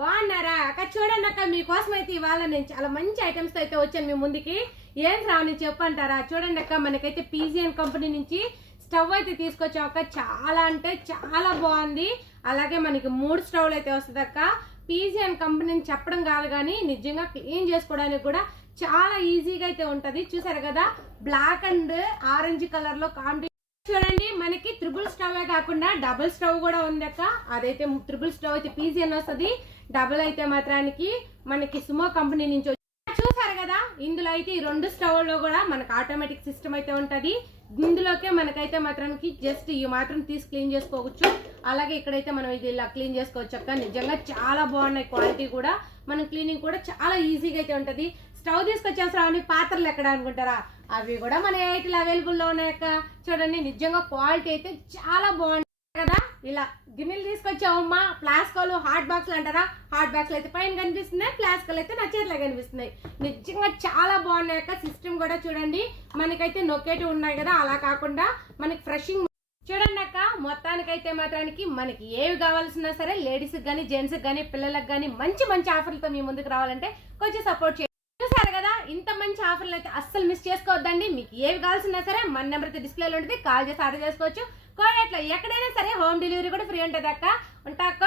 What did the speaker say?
బాగున్నారా అక్క? చూడండి అక్క, మీకోసం అయితే ఇవాళ నేను చాలా మంచి ఐటమ్స్ తో అయితే వచ్చాను మీ ముందుకి. ఏం శ్రావణి చెప్పంటారా? చూడండి అక్క, మనకైతే పీజియన్ కంపెనీ నుంచి స్టవ్ అయితే తీసుకొచ్చాం అక్క. చాలా అంటే చాలా బాగుంది. అలాగే మనకి 3 స్టవ్లు అయితే వస్తుంది అక్క. పీజియన్ కంపెనీని చెప్పడం కాదు కానీ నిజంగా క్లీన్ చేసుకోవడానికి కూడా చాలా ఈజీగా అయితే ఉంటది. చూసారు కదా, బ్లాక్ అండ్ ఆరెంజ్ కలర్ లో కాంబినేషన్. చూడండి, మనకి త్రిబుల్ స్టవ్ కాకుండా డబుల్ స్టవ్ కూడా ఉంది అక్క. అదైతే త్రిబుల్ స్టవ్ అయితే పీజియన్ వస్తుంది. డబుల్ అయితే మాత్రానికి మనకి సుమో కంపెనీ నుంచి. చూసారు కదా, ఇందులో అయితే ఈ 2 స్టవ్లో కూడా మనకు ఆటోమేటిక్ సిస్టమ్ అయితే ఉంటది. ఇందులోకే మనకైతే మాత్రానికి జస్ట్ ఈ మాత్రం తీసి క్లీన్ చేసుకోవచ్చు. అలాగే ఇక్కడైతే మనం ఇది ఇలా క్లీన్ చేసుకోవచ్చు అక్క. నిజంగా చాలా బాగున్నాయి, క్వాలిటీ కూడా, మన క్లీనింగ్ కూడా చాలా ఈజీగా అయితే ఉంటది. స్టవ్ తీసుకొచ్చేసరావని పాత్రలు ఎక్కడ అనుకుంటారా? అవి కూడా మన ఎయిర్టెల్ అవైలబుల్లో ఉన్నాయక్క. చూడండి, నిజంగా క్వాలిటీ అయితే చాలా బాగుంది కదా. ఇలా గిన్నెలు తీసుకొచ్చావమ్మా. ప్లాస్కోలు హాట్ బాక్స్లు అంటారా? హాట్ బాక్స్లు అయితే పైన కనిపిస్తున్నాయి, ప్లాస్కోలు అయితే నా చేతిలో కనిపిస్తున్నాయి. నిజంగా చాలా బాగున్నాయి అక్క. సిస్టమ్ కూడా చూడండి, మనకైతే నొక్కేటివి ఉన్నాయి కదా, అలా కాకుండా మనకి ఫ్రెషింగ్. చూడండి అక్క, మొత్తానికైతే మాత్రానికి మనకి ఏవి కావాల్సినా సరే లేడీస్కి కానీ జెంట్స్కి కానీ పిల్లలకు కానీ మంచి మంచి ఆఫర్లతో మీ ముందుకు రావాలంటే కొంచెం సపోర్ట్ చేయండి. చూసారు కదా, ఇంత మంచి ఆఫర్లు అయితే అస్సలు మిస్ చేసుకోవద్దండి. మీకు ఏవి కావాల్సినా సరే మన నెంబర్ అయితే డిస్ప్లేలో ఉంటుంది, కాల్ చేసి ఆర్డర్ చేసుకోవచ్చు. కోడట్లో ఎక్కడైనా సరే హోమ్ డెలివరీ కూడా ఫ్రీ ఉంటుంది అక్క. ఉంటా అక్క.